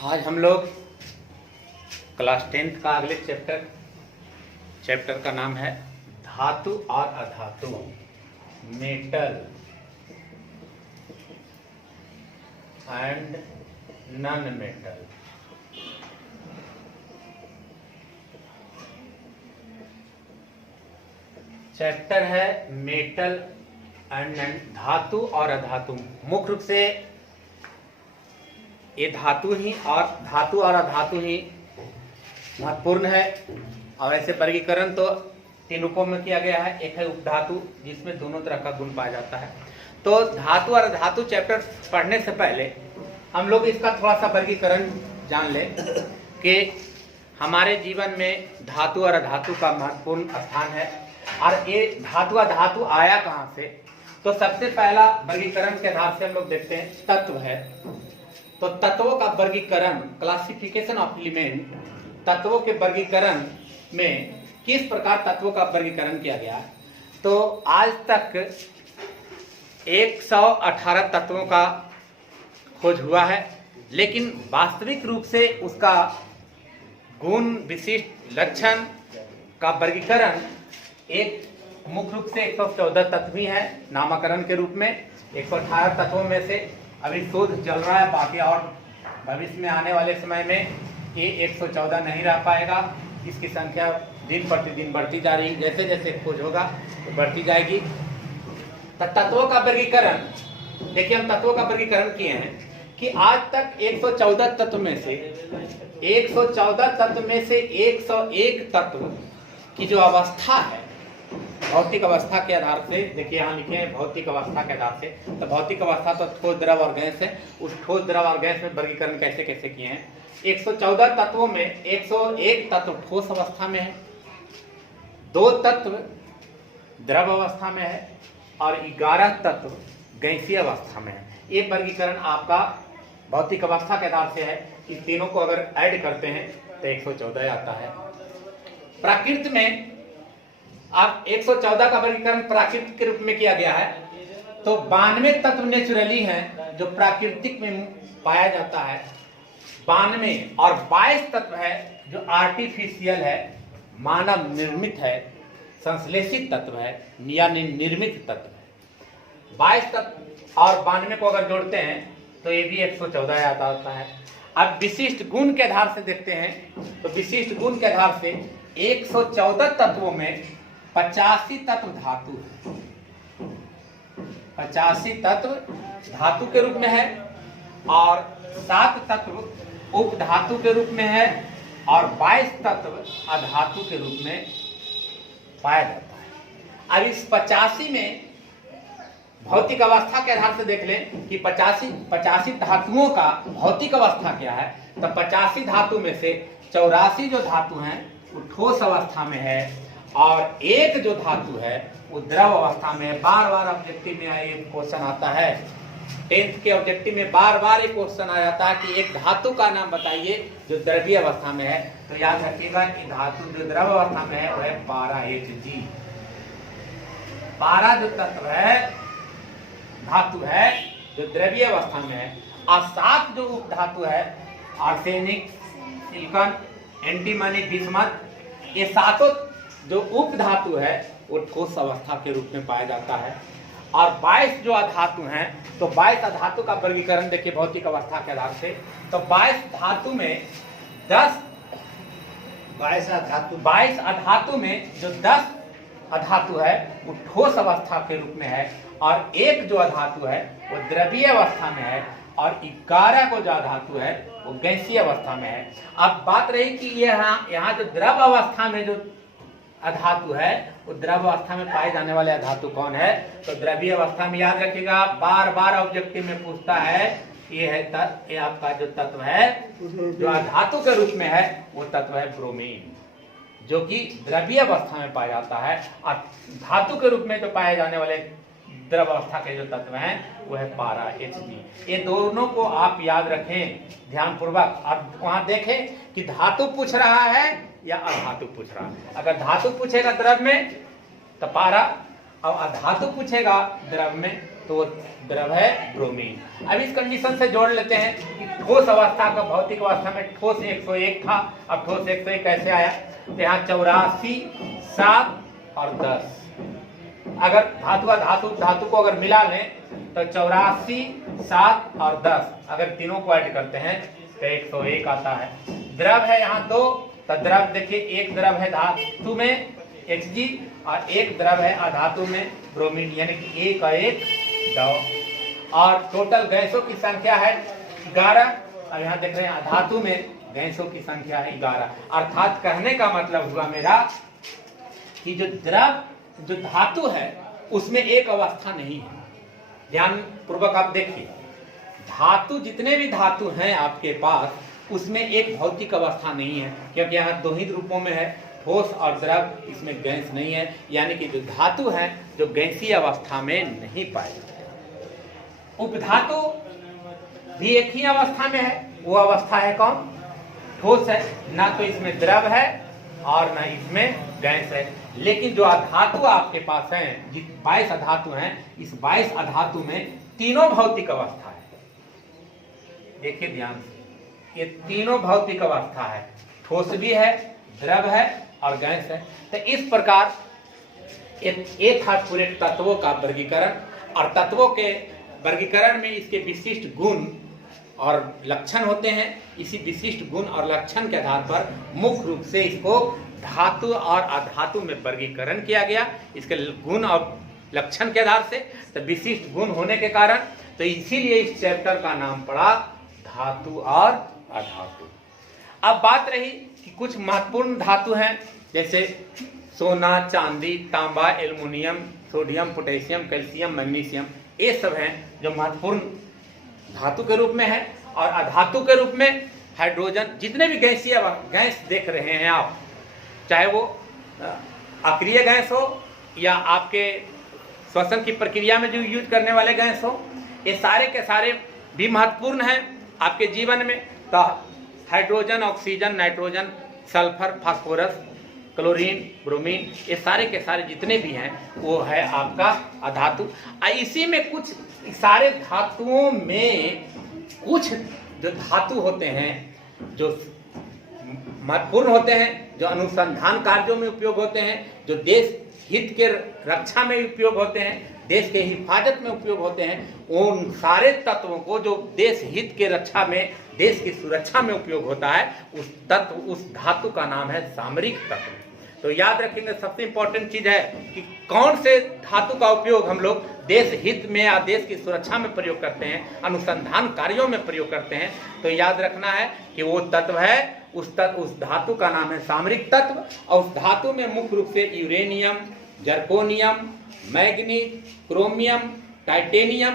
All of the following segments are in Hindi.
आज हम लोग क्लास 10th का अगले चैप्टर का नाम है धातु और अधातु, metal and non metal. Chapter है मेटल एंड धातु और अधातु। मुख्य रूप से ये धातु और अधातु ही महत्वपूर्ण है। और ऐसे वर्गीकरण तो तीन रूपों में किया गया है। एक है उपधातु, जिसमें दोनों तरह का गुण पाया जाता है। तो धातु और अधातु चैप्टर पढ़ने से पहले हम लोग इसका थोड़ा सा वर्गीकरण जान लें कि हमारे जीवन में धातु और अधातु का महत्वपूर्ण स्थान है और ये धातु अधातु आया कहाँ से। तो सबसे पहला वर्गीकरण के आधार से हम लोग देखते हैं तत्व है। तो तत्वों का वर्गीकरण, क्लासिफिकेशन ऑफ एलिमेंट, तत्वों के वर्गीकरण में किस प्रकार तत्वों का वर्गीकरण किया गया। तो आज तक 118 तत्वों का खोज हुआ है, लेकिन वास्तविक रूप से उसका गुण, विशिष्ट लक्षण का वर्गीकरण एक मुख्य रूप से 114 तत्व ही है नामकरण के रूप में। 118 तत्वों में से अभी शोध चल रहा है, बाकी और भविष्य में आने वाले समय में ये 114 नहीं रह पाएगा। इसकी संख्या दिन प्रतिदिन बढ़ती जा रही, जैसे जैसे खोज होगा तो बढ़ती जाएगी। तो तत्वों का वर्गीकरण देखिए, हम तत्वों का वर्गीकरण किए हैं कि आज तक 114 तत्व में से 101 तत्व की जो अवस्था है, भौतिक अवस्था के आधार से, देखिए यहाँ लिखे हैं भौतिक अवस्था के आधार से। तो भौतिक अवस्था तो ठोस, द्रव और गैस है। उस ठोस, द्रव और गैस में वर्गीकरण कैसे कैसे किए हैं। 114 तत्वों में 101 तत्व ठोस अवस्था में है, 2 तत्व द्रव अवस्था में है और 11 तत्व गैसीय अवस्था में है। ये वर्गीकरण आपका भौतिक अवस्था के आधार से है। इन तीनों को अगर ऐड करते हैं तो 114 आता है। प्राकृत में अब 114 का वर्गीकरण प्राकृतिक के रूप में किया गया है। तो 92 तत्व नेचुरली हैं जो प्राकृतिक में पाया जाता है, 92, और 22 तत्व है जो आर्टिफिशियल है, मानव निर्मित है, संश्लेषित तत्व है या निर्मित तत्व है। 22 तत्व और 92 को अगर जोड़ते हैं तो ये भी 114 आता है। अब विशिष्ट गुण के आधार से देखते हैं। तो विशिष्ट गुण के आधार से 114 तत्वों में 85 तत्व धातु है, 85 तत्व धातु के रूप में है और 7 तत्व उपधातु के रूप में है और 22 तत्व अधातु के रूप में पाया जाता है। अब इस 85 में भौतिक अवस्था के आधार से देख लें कि 85 धातुओं का भौतिक अवस्था क्या है। तो 85 धातु में से 84 जो धातु हैं वो ठोस अवस्था में है और एक जो धातु है वो द्रव अवस्था में है। बार बार ऑब्जेक्टिव में ये क्वेश्चन आता है, 10th के ऑब्जेक्टिव में बार बार एक क्वेश्चन आ जाता है कि एक धातु का नाम बताइए जो द्रवीय अवस्था में है। तो याद रखिएगा कि धातु जो द्रव अवस्था में है वो है पारा Hg। पारा जो तत्व है, धातु है जो द्रवीय अवस्था में है, और 7 जो उप धातु है, आर्सेनिक, सिलिकॉन, एंटीमनी, बिस्मथ, ये 7 जो उप धातु है वो ठोस अवस्था के रूप में पाया जाता है। और 22 जो अधातु हैं, तो 22 अधातु का वर्गीकरण देखिए भौतिक अवस्था के आधार से। तो 22 धातु में 22 अधातु में जो 10 अधातु है वो ठोस अवस्था के रूप में है और एक जो अधातु है वो द्रवीय अवस्था में है और 11 को जो अधातु है वो गैसीय अवस्था में है। अब बात रही कि यहाँ जो द्रव अवस्था में जो अधातु है वो द्रव अवस्था में पाए जाने वाले अधातु कौन है। तो द्रवीय अवस्था में याद रखिएगा, बार बार ऑब्जेक्टिव में पूछता है। ये आपका जो तत्व है जो अधातु के रूप में है वो तत्व है ब्रोमीन, जो कि द्रवीय अवस्था में पाया जाता है। और धातु के रूप में जो पाए जाने वाले द्रव अवस्था के जो तत्व हैं वो है पारा Hg। ये दोनों को आप याद रखें ध्यानपूर्वक। आप वहां देखें कि धातु पूछ रहा है या अधातु पूछ रहा है। अगर धातु पूछेगा द्रव में तो पारा, और अधातु पूछेगा द्रव में तो वो द्रव है ब्रोमीन। अब इस कंडीशन से जोड़ लेते हैं कि ठोस अवस्था का, भौतिक अवस्था में ठोस 101 था, अब ठोस 101 कैसे आया, तो यहाँ 84, 7 और 10। अगर धातु को अगर मिला लें तो 84, 7 और 10, अगर तीनों को ऐड करते हैं तो 101 आता है। द्रव है यहाँ 2, तो द्रव देखिए, एक द्रव है धातु में Hg और एक द्रव है अधातु में ब्रोमीन, यानी कि 1 और 1 2। और टोटल गैसों की संख्या है 11। अब यहाँ देख रहे हैं अधातु में गैसों की संख्या है 11। अर्थात कहने का मतलब हुआ मेरा कि जो धातु है उसमें एक अवस्था नहीं है। ध्यान पूर्वक आप देखिए, धातु, जितने भी धातु हैं आपके पास, उसमें एक भौतिक अवस्था नहीं है, क्योंकि यहाँ दो ही रूपों में है, ठोस और द्रव, इसमें गैस नहीं है। यानी कि जो धातु है जो गैसीय अवस्था में नहीं पाए जाते। उपधातु भी एक ही अवस्था में है, वो अवस्था है कौन, ठोस है, ना तो इसमें द्रव है और ना इसमें गैस है। लेकिन जो अधातु आपके पास हैं, जिस 22 अधातु हैं, इस 22 अधातु में तीनों भौतिक अवस्था है। देखिए ध्यान से, ये तीनों भौतिक अवस्था है, ठोस भी है, द्रव है और गैस है। तो इस प्रकार एक था पूरे तत्वों का वर्गीकरण, और तत्वों के वर्गीकरण में इसके विशिष्ट गुण और लक्षण होते हैं। इसी विशिष्ट गुण और लक्षण के आधार पर मुख्य रूप से इसको धातु और अधातु में वर्गीकरण किया गया, इसके गुण और लक्षण के आधार से। तो विशिष्ट गुण होने के कारण, तो इसीलिए इस चैप्टर का नाम पड़ा धातु और अधातु। अब बात रही कि कुछ महत्वपूर्ण धातु हैं, जैसे सोना, चांदी, तांबा, aluminium, sodium, potassium, calcium, magnesium, ये सब हैं जो महत्वपूर्ण धातु के रूप में है। और अधातु के रूप में हाइड्रोजन, जितने भी गैसीय गैस देख रहे हैं आप, चाहे वो अक्रिय गैस हो या आपके श्वसन की प्रक्रिया में जो यूज करने वाले गैस हो, ये सारे के सारे भी महत्वपूर्ण हैं आपके जीवन में। तो hydrogen, oxygen, nitrogen, sulphur, phosphorus, chlorine, bromine, ये सारे के सारे जितने भी हैं वो है आपका अधातु। इसी में कुछ सारे धातुओं में कुछ जो धातु होते हैं जो महत्वपूर्ण होते हैं, जो अनुसंधान कार्यों में उपयोग होते हैं, जो देश हित के रक्षा में उपयोग होते हैं, देश के हिफाजत में उपयोग होते हैं, उन सारे तत्वों को जो देश हित के रक्षा में, देश की सुरक्षा में उपयोग होता है, उस तत्व, उस धातु का नाम है सामरिक तत्व। तो याद रखेंगे, सबसे इंपॉर्टेंट चीज है कि कौन से धातु का उपयोग हम लोग देश हित में या देश की सुरक्षा में प्रयोग करते हैं, अनुसंधान कार्यों में प्रयोग करते हैं। तो याद रखना है कि वो तत्व है, उस धातु का नाम है सामरिक तत्व। और उस धातु में मुख्य रूप से uranium, zirconium, manganese, chromium, titanium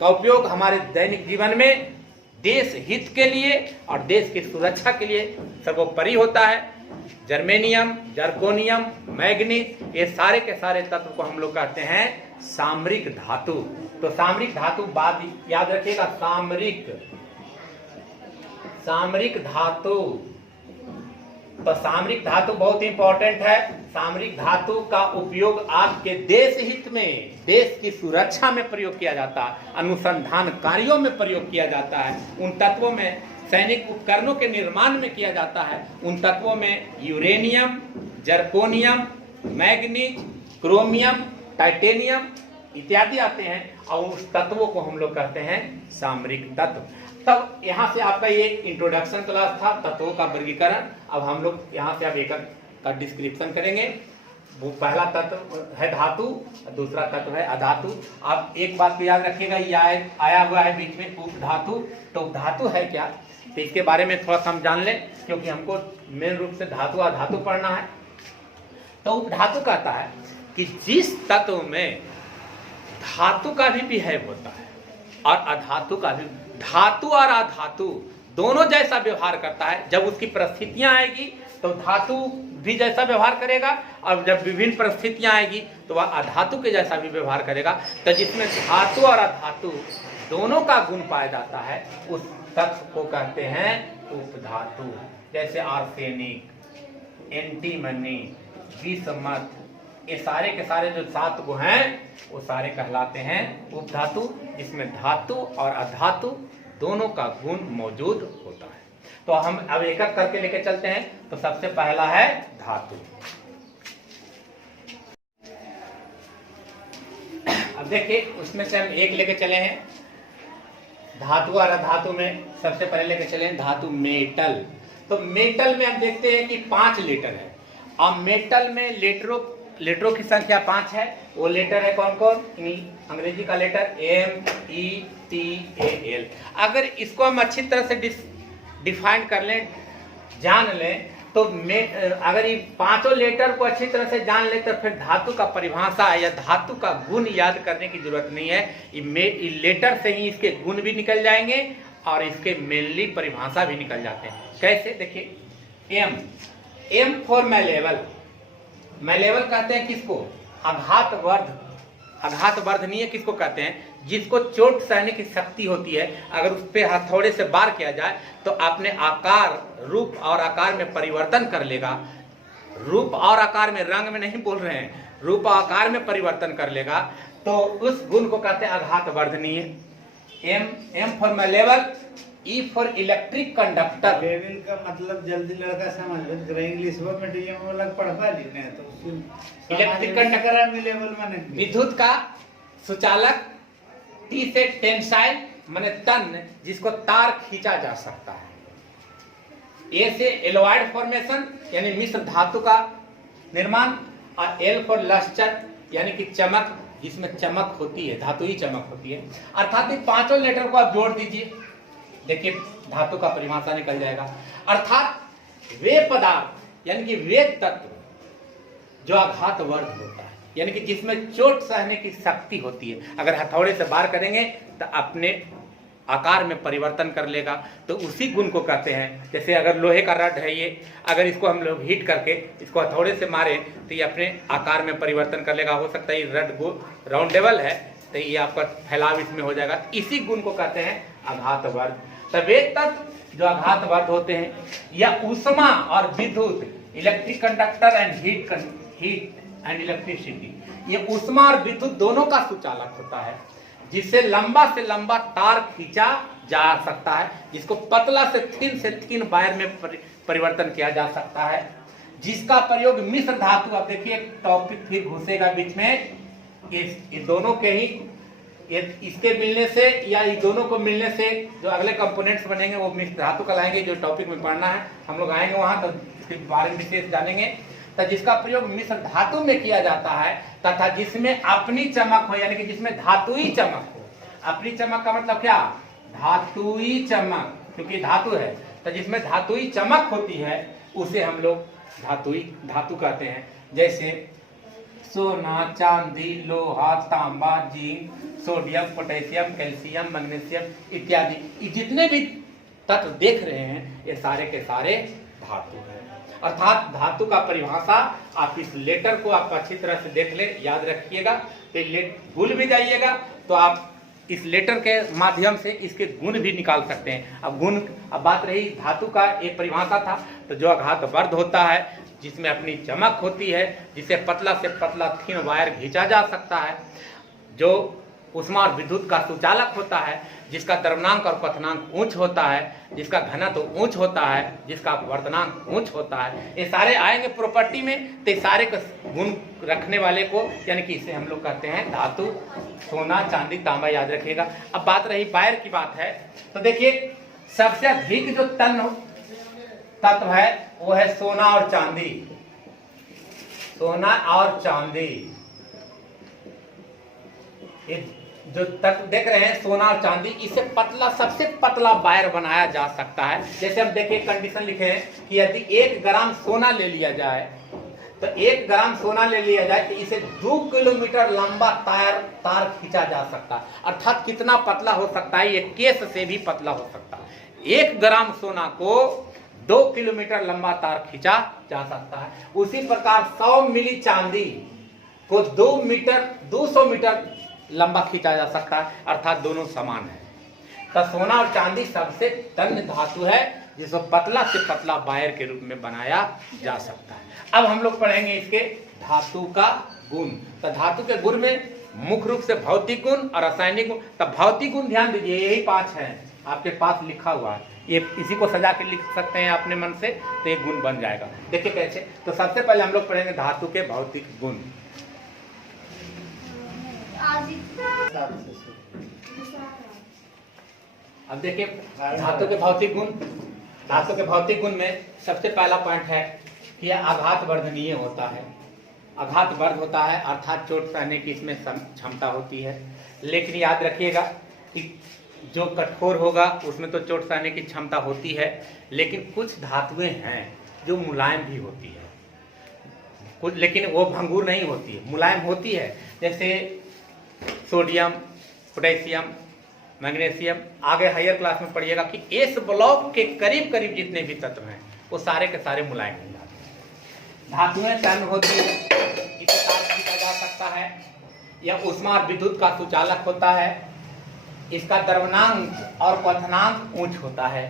का उपयोग हमारे दैनिक जीवन में देश हित के लिए और देश की सुरक्षा के लिए सर्वोपरि होता है। जर्मेनियम, जर्कोनियम, मैग्नीज, ये सारे के सारे तत्व को हम लोग कहते हैं सामरिक धातु। तो सामरिक धातु बात याद रखिएगा, सामरिक धातु। तो सामरिक धातु बहुत इंपॉर्टेंट है। सामरिक धातु का उपयोग आपके देश हित में, देश की सुरक्षा में प्रयोग किया जाता है, अनुसंधान कार्यों में प्रयोग किया जाता है। उन तत्वों में सैनिक उपकरणों के निर्माण में किया जाता है। उन तत्वों में uranium, zirconium, manganese, chromium, titanium इत्यादि आते हैं, और उस तत्वों को हम लोग कहते हैं सामरिक तत्व। तब यहाँ से आपका ये इंट्रोडक्शन क्लास था, तत्वों का वर्गीकरण। अब हम लोग यहाँ से अब एक का डिस्क्रिप्शन करेंगे। वो पहला तत्व है धातु, दूसरा तत्व है अधातु। आप एक बात भी याद रखिएगा, ये आया हुआ है बीच में उपधातु। तो उपधातु है क्या, तो इसके बारे में थोड़ा सा हम जान लें, क्योंकि हमको मेन रूप से धातु अधातु पढ़ना है। तो उपधातु कहता है कि जिस तत्व में धातु का भी बिहेव होता है और अधातु का भी, धातु और अधातु दोनों जैसा व्यवहार करता है। जब उसकी परिस्थितियां आएगी तो धातु भी जैसा व्यवहार करेगा, और जब विभिन्न परिस्थितियां आएगी तो वह अधातु के जैसा भी व्यवहार करेगा। तो जिसमें धातु और अधातु दोनों का गुण पाया जाता है, उस तत्व को कहते हैं उपधातु। जैसे आर्सेनिक, एंटीमनी, विषमत, ये सारे के सारे जो 7 गुण हैं वो सारे कहलाते हैं उपधातु, जिसमें धातु और अधातु दोनों का गुण मौजूद होता है। तो हम अब एक एक करके लेके चलते हैं। तो सबसे पहला है धातु। अब देखिए उसमें से हम एक लेके चले हैं धातु और अधातु में। सबसे पहले लेके चले हैं धातु मेटल। तो मेटल में हम देखते हैं कि 5 लेटर है। अब मेटल में लेटरों की संख्या 5 है। वो लेटर है कौन कौन? अंग्रेजी का लेटर METAL। अगर इसको हम अच्छी तरह से डिफाइन कर लें, जान लें, तो अगर ये 5 लेटर को अच्छी तरह से जान ले तो फिर धातु का परिभाषा या धातु का गुण याद करने की जरूरत नहीं है। ये लेटर से ही इसके गुण भी निकल जाएंगे और इसके मेनली परिभाषा भी निकल जाते हैं। कैसे? देखिए एम फॉर मैलेबल। मैलेबल कहते हैं किसको? आघातवर्धनीय किसको कहते हैं? जिसको चोट सहने की शक्ति होती है। अगर उस पे हथौड़े से वार किया जाए तो अपने आकार, रूप और आकार में परिवर्तन कर लेगा। रूप और आकार में, रंग में नहीं बोल रहे हैं, रूप और आकार में परिवर्तन कर लेगा। तो उस गुण को कहते हैं आघातवर्धनीय। M for malleable, E for electric conductor. Level का मतलब जल्दी लड़का समझ लो, इंग्लिश में मीडियम में लग पढ़वा लेने तो इलेक्ट्रिक कंडक्टर लेवल में विद्युत का सुचालक। टी से टेंसाइल माने तन, जिसको तार खींचा जा सकता है। ए से एलोइड फॉर्मेशन यानी मिश्र धातु का निर्माण। और एल फॉर लस्टर यानी कि चमक, जिसमें चमक होती है, धातु ही चमक होती है। अर्थात इन 5 लेटर को आप जोड़ दीजिए, देखिए धातु का परिभाषा निकल जाएगा। अर्थात वे पदार्थ यानी कि वे तत्व जो आघातवर्ध होता है, यानी कि जिसमें चोट सहने की शक्ति होती है। अगर हथौड़े से वार करेंगे तो अपने आकार में परिवर्तन कर लेगा। तो उसी गुण को कहते हैं। जैसे अगर लोहे का रड है ये, अगर इसको हम लोग हीट करके इसको हथौड़े से मारे तो ये अपने आकार में परिवर्तन कर लेगा। हो सकता है ये रड राउंडेबल है तो ये आपका फैलाव इसमें हो जाएगा। इसी गुण को कहते हैं आघातवर्ध। तो वे तत्व जो आघातवर्ध होते हैं या ऊष्मा और विद्युत, electric conductor and heat and electricity, ये ऊष्मा और विद्युत दोनों का सुचालक होता है, जिससे लंबा से लंबा तार खींचा जा सकता है, जिसको पतला से थीन वायर में परिवर्तन किया जा सकता है, जिसका प्रयोग मिश्र धातु। अब देखिए टॉपिक फिर घुसेगा बीच में, इस दोनों के ही इसके मिलने से या इन दोनों को मिलने से जो अगले कंपोनेंट्स बनेंगे वो मिश्र धातु कहलाएंगे। जो टॉपिक में पढ़ना है हम लोग आएंगे वहां तो इसके बारे में विशेष जानेंगे। तो जिसका प्रयोग मिश्र धातु में किया जाता है तथा जिसमें अपनी चमक हो, यानी कि जिसमें धातुई चमक हो। अपनी चमक का मतलब क्या? धातुई चमक, क्योंकि धातु है तो जिसमें धातुई चमक होती है उसे हम लोग धातु कहते हैं। जैसे सोना, चांदी, लोहा, तांबा, zinc, sodium, potassium, calcium, magnesium इत्यादि। ये जितने भी तत्व देख रहे हैं ये सारे के सारे धातु हैं। अर्थात धातु का परिभाषा आप इस लेटर को आप अच्छी तरह से देख ले, याद रखिएगा। तो भूल भी जाइएगा तो आप इस लेटर के माध्यम से इसके गुण भी निकाल सकते हैं। अब बात रही धातु का, एक परिभाषा था तो जो आघातवर्ध होता है, जिसमें अपनी चमक होती है, जिसे पतला से पतला थीन वायर खींचा जा सकता है, जो ऊष्मा और विद्युत का सुचालक होता है, जिसका द्रव्यनांक और पतनांक उच्च होता है, जिसका घनत्व उच्च होता है, जिसका वर्धनांक उच्च होता है। ये सारे आएंगे प्रॉपर्टी में। तो सारे गुण रखने वाले को यानी कि इसे हम लोग कहते हैं धातु। सोना, चांदी, तांबा याद रखिएगा। अब बात रही वायर की बात है तो देखिए सबसे अधिक जो तत्व है वो है सोना और चांदी। सोना और चांदी ये जो तत्व देख रहे हैं सोना और चांदी, इसे पतला, सबसे पतला वायर बनाया जा सकता है। जैसे हम देखिए कंडीशन लिखे हैं कि यदि 1 ग्राम सोना ले लिया जाए तो 1 ग्राम सोना ले लिया जाए तो इसे 2 किलोमीटर लंबा तार खींचा जा सकता है। अर्थात कितना पतला हो सकता है? ये केस से भी पतला हो सकता है। 1 ग्राम सोना को 2 किलोमीटर लंबा तार खींचा जा सकता है। उसी प्रकार 100 मिली चांदी को 200 मीटर लंबा खींचा जा सकता है। अर्थात दोनों समान है। तो सोना और चांदी सबसे तन्य धातु है जिसको पतला से पतला वायर के रूप में बनाया जा सकता है। अब हम लोग पढ़ेंगे इसके धातु का गुण। तो धातु के गुण में मुख्य रूप से भौतिक गुण और रासायनिक गुण। तब भौतिक गुण ध्यान दीजिए, यही 5 हैं आपके पास लिखा हुआ है, ये इसी को सजा के लिख सकते हैं अपने मन से, तो एक गुण बन जाएगा। देखिए कैसे। तो सबसे पहले हम लोग पढ़ेंगे धातु के भौतिक गुण। अब देखिए धातु के भौतिक गुण। धातु के भौतिक गुण में सबसे पहला पॉइंट है कि यह आघात वर्धनीय होता है। आघात वर्ध होता है अर्थात चोट सहने की इसमें क्षमता होती है। लेकिन याद रखिएगा कि जो कठोर होगा उसमें तो चोट सहने की क्षमता होती है, लेकिन कुछ धातुएं हैं जो मुलायम भी होती है कुछ, लेकिन वो भंगुर नहीं होती है, मुलायम होती है। जैसे सोडियम, पोटेशियम, मैग्नीशियम। आगे हायर क्लास में पढ़िएगा कि एस ब्लॉक के करीब करीब जितने भी तत्व हैं वो सारे के सारे मुलायम हो जाते हैं। धातुएं तन्य होती है, इसे ताप खींचा जा सकता है। यह ऊष्मा और विद्युत का सुचालक होता है। इसका द्रवणांक और पथनांक उच्च होता है।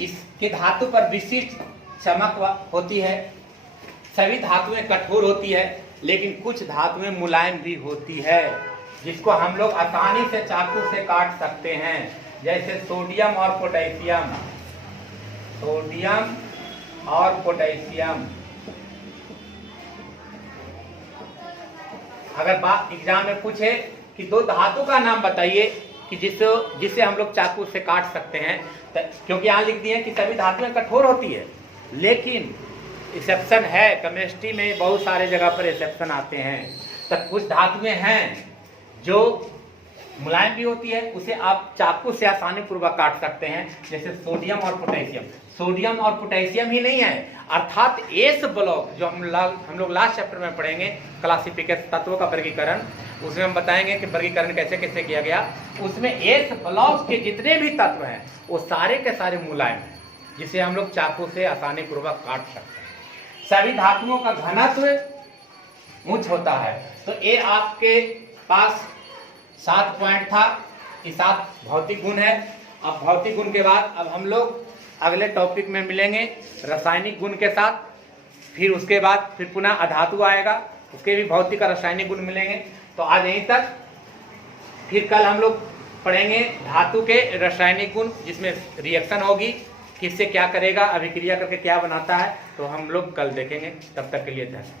इसके धातु पर विशिष्ट चमक होती है। सभी धातुएं कठोर होती है, लेकिन कुछ धातुएं मुलायम भी होती है, जिसको हम लोग आसानी से चाकू से काट सकते हैं। जैसे सोडियम और पोटेशियम। सोडियम और पोटेशियम। अगर बात एग्जाम में पूछे कि दो धातु का नाम बताइए कि जिसे हम लोग चाकू से काट सकते हैं, क्योंकि यहाँ लिख दिए कि सभी धातुएं कठोर होती है, लेकिन एक्सेप्शन है। केमिस्ट्री में बहुत सारे जगह पर एक्सेप्शन आते हैं। तो कुछ धातुएं हैं जो मुलायम भी होती है, उसे आप चाकू से आसानी पूर्वक काट सकते हैं, जैसे सोडियम और पोटेशियम। सोडियम और पोटेशियम ही नहीं है, अर्थात एस ब्लॉक जो हम लोग लास्ट चैप्टर में पढ़ेंगे, क्लासिफिकेशन तत्वों का वर्गीकरण, उसमें हम बताएंगे कि वर्गीकरण कैसे कैसे किया गया। उसमें एस ब्लॉक के जितने भी तत्व हैं वो सारे के सारे मुलायम हैं, जिसे हम लोग चाकू से आसानी पूर्वक काट सकते हैं। सभी धातुओं का घनत्व उच्च होता है। तो ये आपके पास 7 पॉइंट था, ये 7 भौतिक गुण है। अब भौतिक गुण के बाद अब हम लोग अगले टॉपिक में मिलेंगे रासायनिक गुण के साथ। फिर उसके बाद फिर पुनः अधातु आएगा, उसके भी भौतिक और रासायनिक गुण मिलेंगे। तो आज यहीं तक। फिर कल हम लोग पढ़ेंगे धातु के रासायनिक गुण, जिसमें रिएक्शन होगी, किससे क्या करेगा, अभिक्रिया करके क्या बनाता है, तो हम लोग कल देखेंगे। तब तक के लिए धन्यवाद।